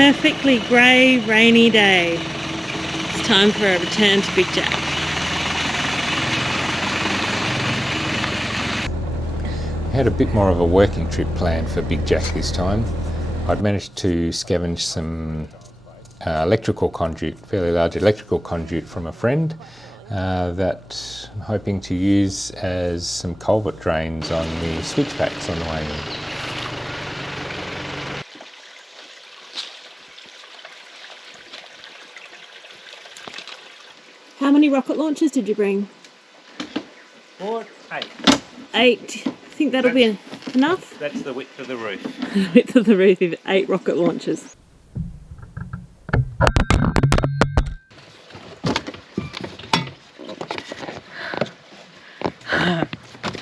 perfectly grey, rainy day. It's time for a return to Big Jack. I had a bit more of a working trip planned for Big Jack this time. I'd managed to scavenge some electrical conduit, fairly large electrical conduit from a friend that I'm hoping to use as some culvert drains on the switchbacks on the way in. How many rocket launchers did you bring? 4, 8. 8. I think that'll be enough? That's the width of the roof. The width of the roof is 8 rocket launchers.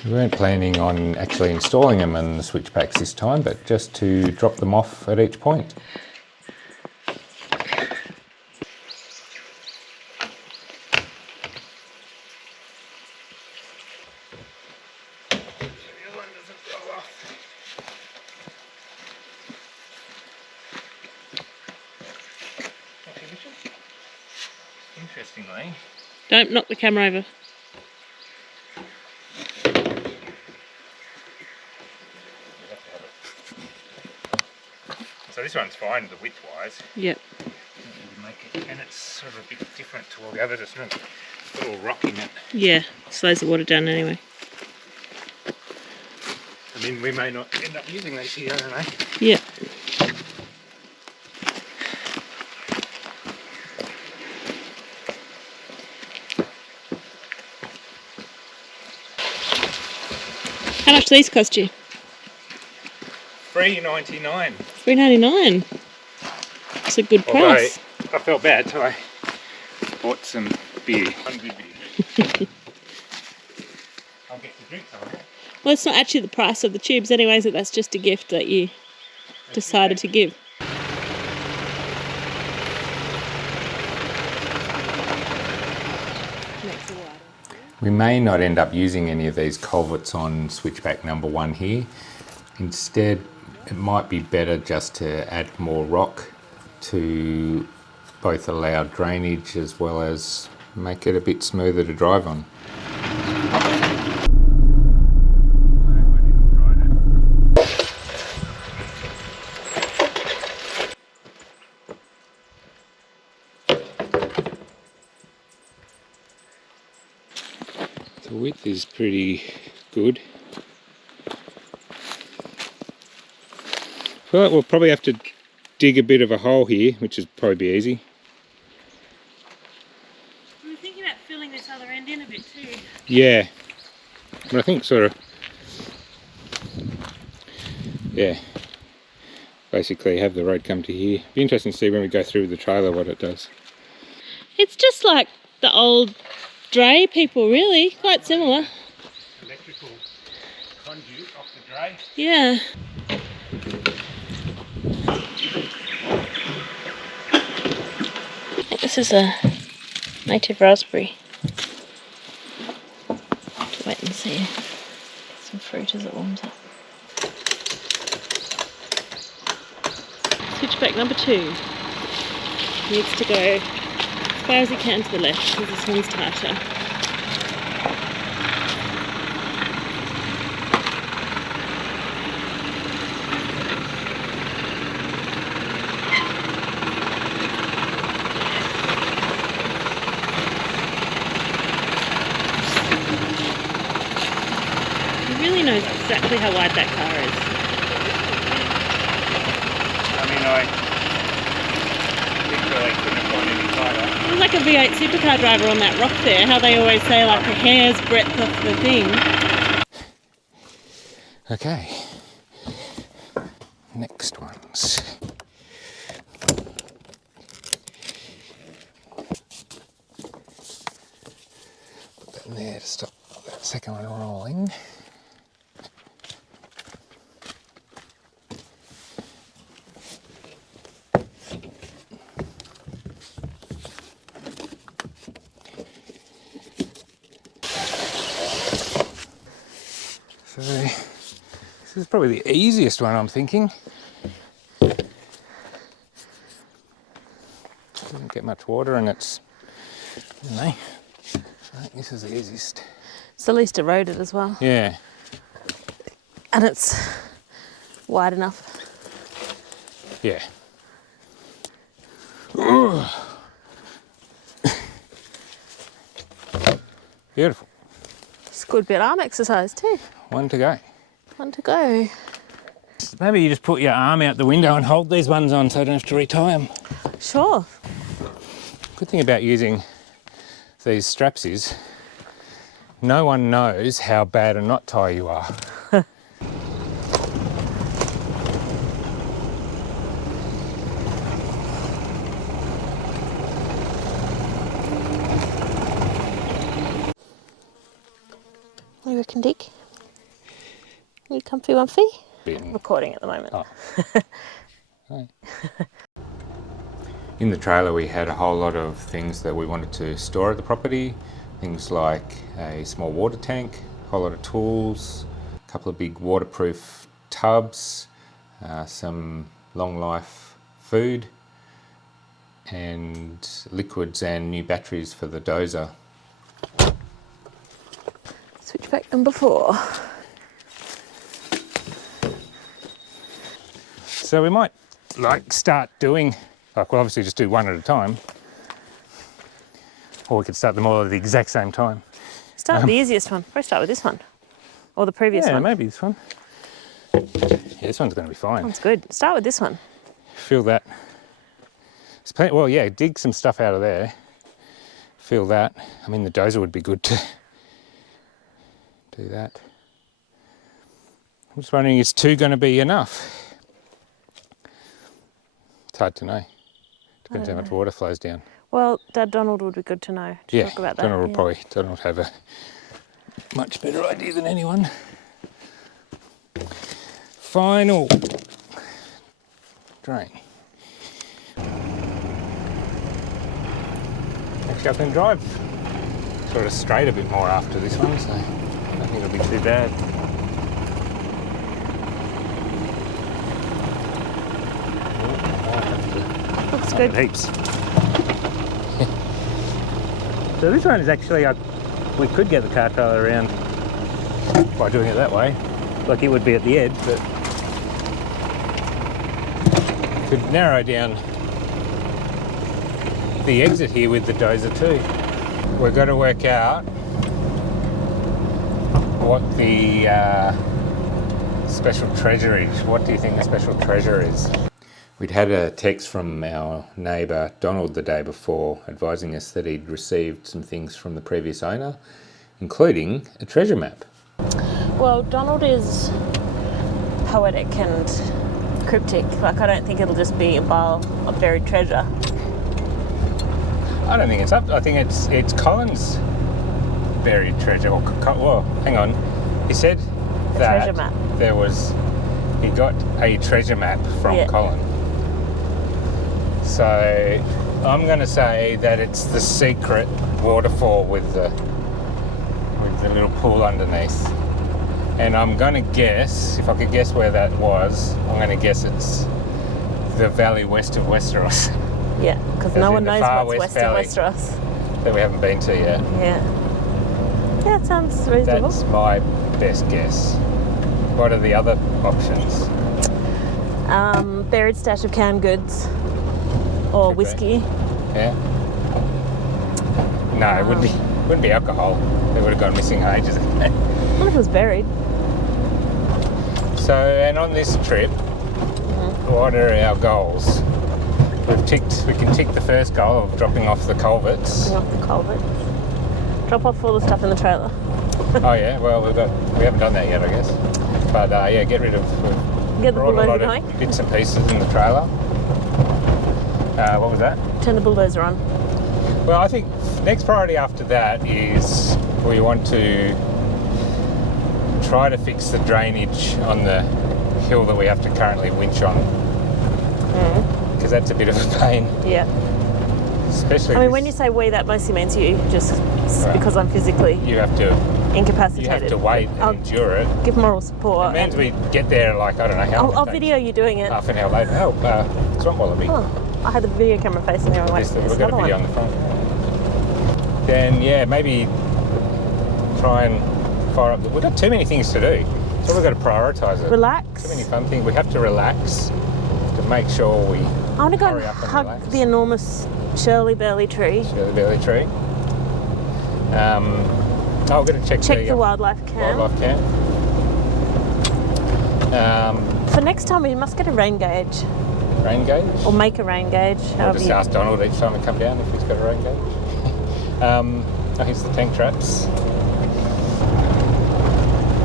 We weren't planning on actually installing them on the switchbacks this time, but just to drop them off at each point. Interestingly, Don't knock the camera over. so this one's fine, the width-wise. Yep. And it's sort of a bit different to all the others. It's not a little rock in it. Yeah, slows the water down anyway. I mean, we may not end up using these here, I don't know. Yep. How much do these cost you? $3.99. $3.99. That's a good price. Although I felt bad, so I bought some beer. One good beer. I'll get to drink some of it. Well, it's not actually the price of the tubes anyways, that's just a gift that you decided to give. We may not end up using any of these culverts on switchback number 1 here. Instead, it might be better just to add more rock to both allow drainage as well as make it a bit smoother to drive on. The width is pretty good. I feel like we'll probably have to dig a bit of a hole here, which is probably be easy. We were thinking about filling this other end in a bit too. Yeah, but I think sort of, yeah, basically have the road come to here. Be interesting to see when we go through with the trailer what it does. It's just like the old dray people, really, quite similar. Electrical conduit off the dray. Yeah. This is a native raspberry. Have to wait and see. Get some fruit as it warms up. Switchback number 2 needs to go as far as it can to the left because this one's tighter. Knows exactly how wide that car is. I mean, I literally couldn't have gone any tighter. It was like a V8 supercar driver on that rock there, how they always say like a hair's breadth of the thing. Okay, next ones. Put that in there to stop that second one rolling. So this is probably the easiest one, I'm thinking. get much water, and it's, you know, I think this is the easiest. It's the least eroded as well. Yeah. And it's wide enough. Yeah. Beautiful. It's a good bit of arm exercise too. One to go. One to go. Maybe you just put your arm out the window and hold these ones on so I don't have to retie them. Sure. Good thing about using these straps is no one knows how bad a knot tie you are. What do you reckon, Dick? You comfy, Mumphy? Been. Recording at the moment. Oh. Right. In the trailer we had a whole lot of things that we wanted to store at the property. Things like a small water tank, a whole lot of tools, a couple of big waterproof tubs, some long life food, and liquids and new batteries for the dozer. Switchback number 4. So we might start doing, we'll obviously just do one at a time, or we could start them all at the exact same time. Start with the easiest one. Probably start with this one. Or the previous one. Yeah, maybe this one. Yeah, this one's going to be fine. That's good. Start with this one. Feel that. Well, yeah, dig some stuff out of there. Feel that. I mean, the dozer would be good to do that. I'm just wondering, is 2 going to be enough? It's hard to know. Depends how much water flows down. Well, Dad Donald would be good to know to talk about that. Donald will probably have a much better idea than anyone. Final drain. Actually, I can drive sort of straight a bit more after this one, so I don't think it'll be too bad. Looks good. Heaps. So this one is actually, we could get the car trailer around by doing it that way. Like it would be at the edge, but could narrow down the exit here with the dozer too. We've got to work out what the special treasure is. What do you think the special treasure is? We'd had a text from our neighbour Donald the day before advising us that he'd received some things from the previous owner, including a treasure map. Well, Donald is poetic and cryptic. Like, I don't think it'll just be a pile of buried treasure. I don't think it's up. I think it's Colin's buried treasure. Well, hang on. He said that treasure map. He got a treasure map from Colin. So I'm going to say that it's the secret waterfall with the little pool underneath. And I'm going to guess, if I could guess where that was, I'm going to guess it's the valley west of Westeros. Yeah, because no one knows what's west of Westeros. That we haven't been to yet. Yeah. Yeah, it sounds reasonable. That's my best guess. What are the other options? Buried stash of canned goods. Or whiskey. Yeah. No, it wouldn't be alcohol. They would have gone missing ages ago. What if it was buried? So, and on this trip, what are our goals? We can tick the first goal of dropping off the culverts. Dropping off the culverts. Drop off all the stuff in the trailer. Oh yeah, well we haven't done that yet, I guess. But yeah, get rid of. Get the bulldozer going. Bits and pieces in the trailer. What was that? Turn the bulldozer on. Well, I think next priority after that is we want to try to fix the drainage on the hill that we have to currently winch on. Because that's a bit of a pain. Yeah. Especially. I mean, when you say we, that mostly means you, just because I'm physically incapacitated. You have to wait and endure it. Give moral support. It means we get there like, I don't know how long. I'll video you doing it. Half an hour later. Oh, swamp wallaby. Oh. I had the video camera facing the wrong way. There's We've got a another video one. on the front. Then yeah, maybe try and fire up. We've got too many things to do, so we've got to prioritise it. Relax. Too many fun things. We have to relax to make sure we I want to go hurry and up and hug relax. the enormous Shirley Burley tree. Shirley Burley tree. We're going to check the wildlife camp. Wildlife camp. For next time, we must get a rain gauge. Rain gauge. Or make a rain gauge. I'll just ask Donald each time we come down if he's got a rain gauge. Here's the tank traps.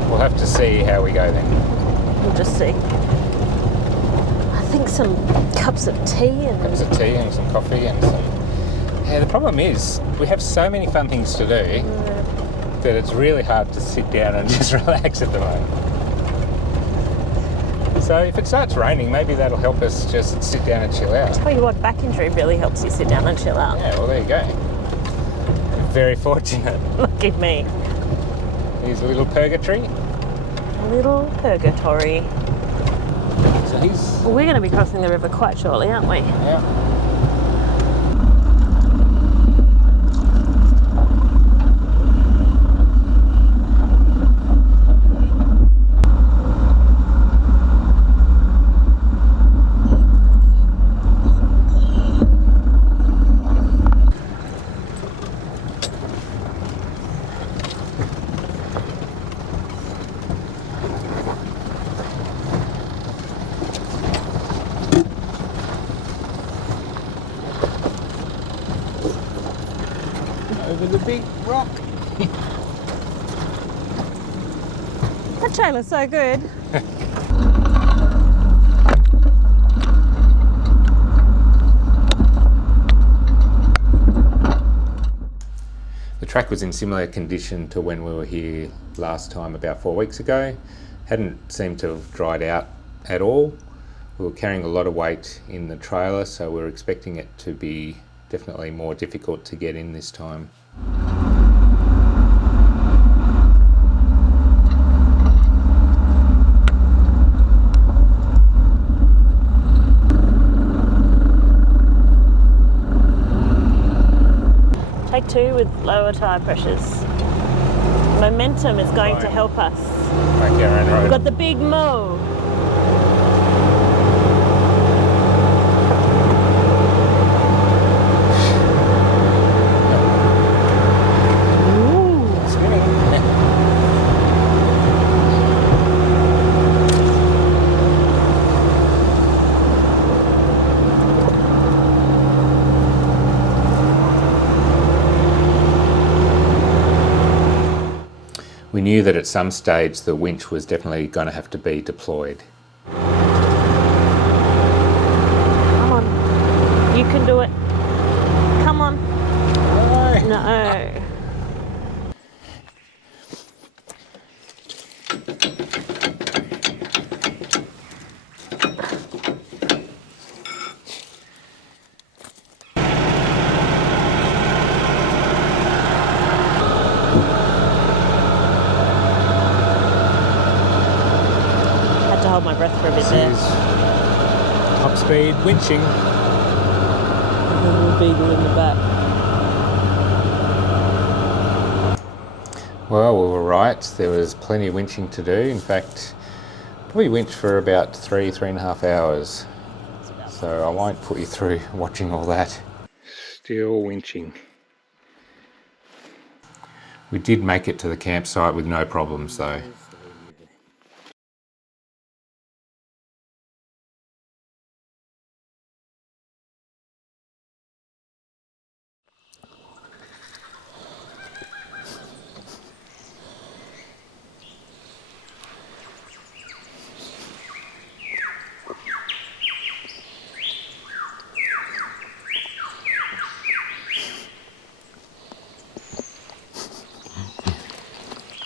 We'll have to see how we go then. We'll just see. I think some cups of tea and... Cups of tea and some coffee and some... Yeah, the problem is we have so many fun things to do that it's really hard to sit down and just relax at the moment. So if it starts raining, maybe that'll help us just sit down and chill out. Tell you what, back injury really helps you sit down and chill out. Yeah, well there you go. Very fortunate. Look at me. Here's a little purgatory. A little purgatory. So he's... Well, we're going to be crossing the river quite shortly, aren't we? Yeah. Over the big rock. That trailer's so good. The track was in similar condition to when we were here last time about 4 weeks ago. Hadn't seemed to have dried out at all. We were carrying a lot of weight in the trailer, so we're expecting it to be definitely more difficult to get in this time. Take two with lower tyre pressures. Momentum is going to help us. Make our own road. We've got the big mo. We knew that at some stage the winch was definitely going to have to be deployed. Come on. You can do it. Come on. No. Hold my breath for a bit there. This is top speed winching. A little beagle in the back. Well, we were right. There was plenty of winching to do. In fact, we winched for about 3.5 hours. So I won't put you through watching all that. Still winching. We did make it to the campsite with no problems though.